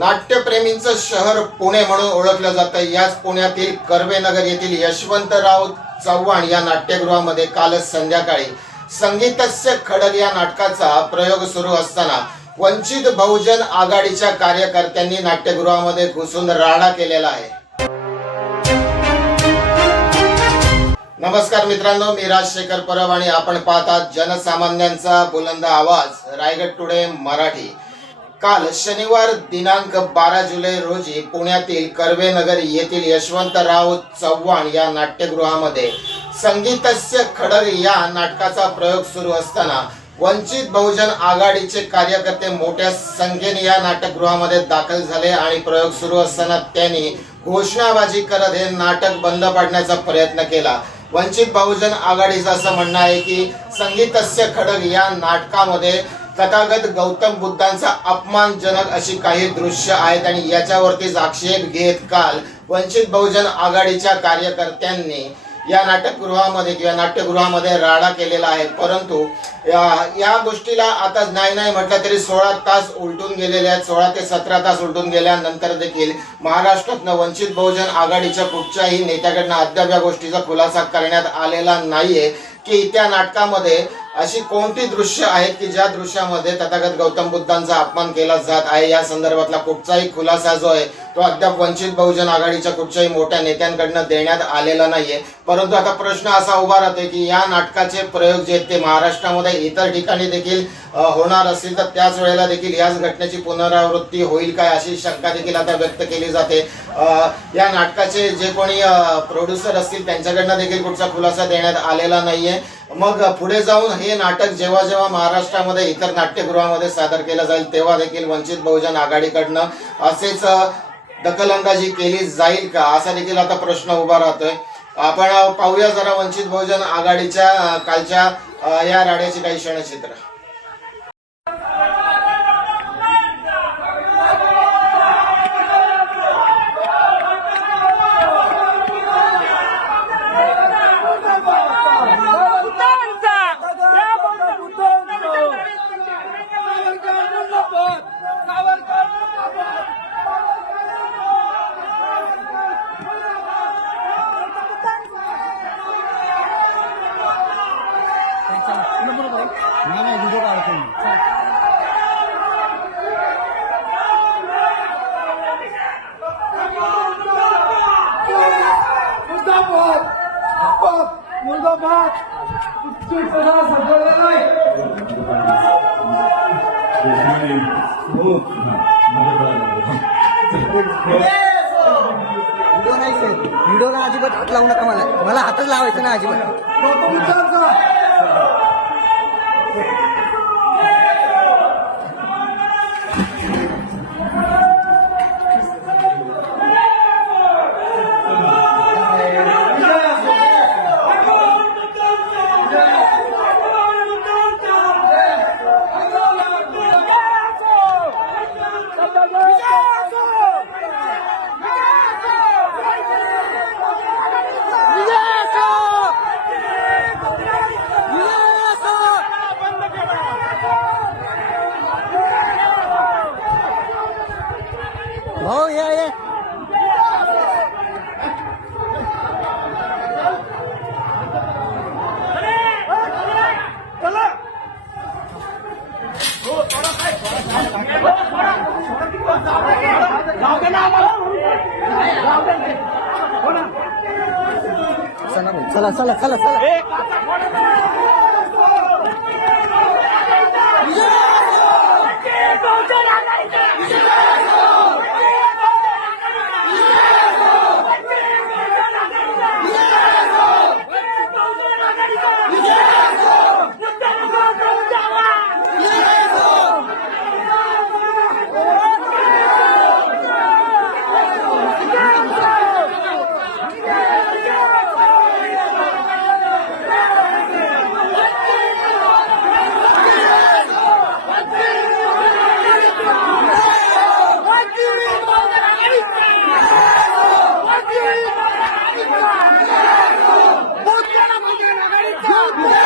नाट्यप्रेमींचं शहर पुणे म्हणून ओळखलं जातं. याच पुण्यातील कर्वेनगर येथील यशवंतराव चव्हाण या नाट्यगृहामध्ये काल संध्याकाळी संगीतस्य खडग या नाटकाचा प्रयोग सुरू असताना वंचित बहुजन आघाडीच्या कार्यकर्त्यांनी नाट्यगृहामध्ये घुसून राडा केलेला आहे. नमस्कार मित्रांनो मी राजशेखर परब आणि आपण पाहतात जनसामान्यांचा बुलंद आवाज रायगड टुडे मराठी. काल शनिवार दिनांक बारा जुलै रोजी पुण्यातील कर्वेनगर येथील यशवंतराव चव्हाण या नाट्यगृहामध्ये संगीतस्य खडग या नाटकाचा प्रयोग सुरू असताना वंचित बहुजन आघाडीचे कार्यकर्ते मोठ्या संख्येने या नाट्यगृहामध्ये दाखल झाले आणि प्रयोग सुरू असताना त्यांनी घोषणाबाजी करत हे नाटक बंद पाडण्याचा प्रयत्न केला. वंचित बहुजन आघाडीचं असं म्हणणं आहे की संगीतस्य खडग या नाटकामध्ये तथागत गौतम बुद्धांचा अपमानजनक अशी काही दृश्य आहेत आणि याच्यावरतीच आक्षेप घेत काल वंचित बहुजन आघाडीच्या कार्यकर्त्यांनी या नाट्यगृहामध्ये किंवा नाट्यगृहामध्ये राडा केलेला आहे. परंतु या या गोष्टीला आता नाही नाही म्हटलं तरी सोळा तास उलटून गेलेले आहेत. सोळा ते सतरा तास उलटून गेल्यानंतर देखील महाराष्ट्रातनं वंचित बहुजन आघाडीच्या कुठच्याही नेत्याकडनं अद्याप या गोष्टीचा खुलासा करण्यात आलेला नाहीये की त्या नाटकामध्ये अशी कोणती दृश्य आहेत की ज्या दृश्यामध्ये तथागत गौतम बुद्धांचा अपमान केला जात आहे? या संदर्भातला कुठचाही खुलासा जो आहे तो अद्याप वंचित बहुजन आघाडीच्या कुठच्याही मोठ्या नेत्यांकडनं देण्यात आलेला नाहीये. परंतु आता प्रश्न असा उभा राहतोय की या नाटकाचे प्रयोग जे आहेत ते महाराष्ट्रामध्ये इतर ठिकाणी देखील होणार असतील तर त्याच वेळेला देखील याच घटनेची पुनरावृत्ती होईल काय अशी शंका देखील आता व्यक्त केली जाते. या नाटकाचे जे कोणी प्रोड्युसर असतील त्यांच्याकडनं देखील कुठचा खुलासा देण्यात आलेला नाहीये. मग पुढे जाऊन हे नाटक जेव्हा जेव्हा महाराष्ट्रामध्ये इतर नाट्यगृहामध्ये सादर केलं जाईल तेव्हा देखील वंचित बहुजन आघाडीकडनं असेच दखलंदाजी केली जाईल का? असा देखील आता प्रश्न उभा राहतोय. आपण पाहूया जरा वंचित बहुजन आघाडीच्या कालच्या या राड्याची काही क्षणचित्र. नाही मुर्दाबाद. सापडला नाही व्हिडिओ अजिबात हात लावू नका मला मला हातच लावायचं ना अजिबात गौतम बुद्धांचा भाऊ ये ये चला भाऊ चला चला चला चला Yeah.